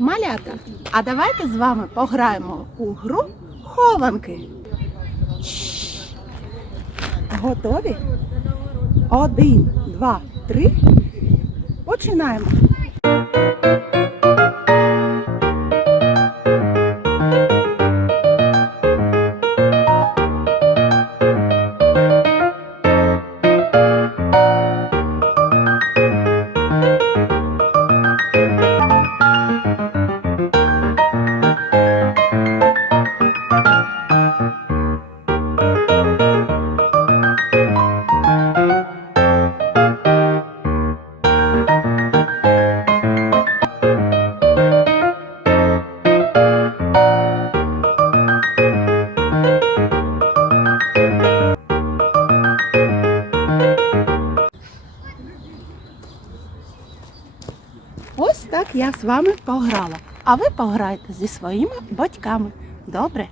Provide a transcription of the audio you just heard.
Малята, а давайте з вами пограємо у гру хованки. Готові? Один, два, три. Починаємо. Ось так я з вами пограла. А ви пограйте зі своїми батьками. Добре?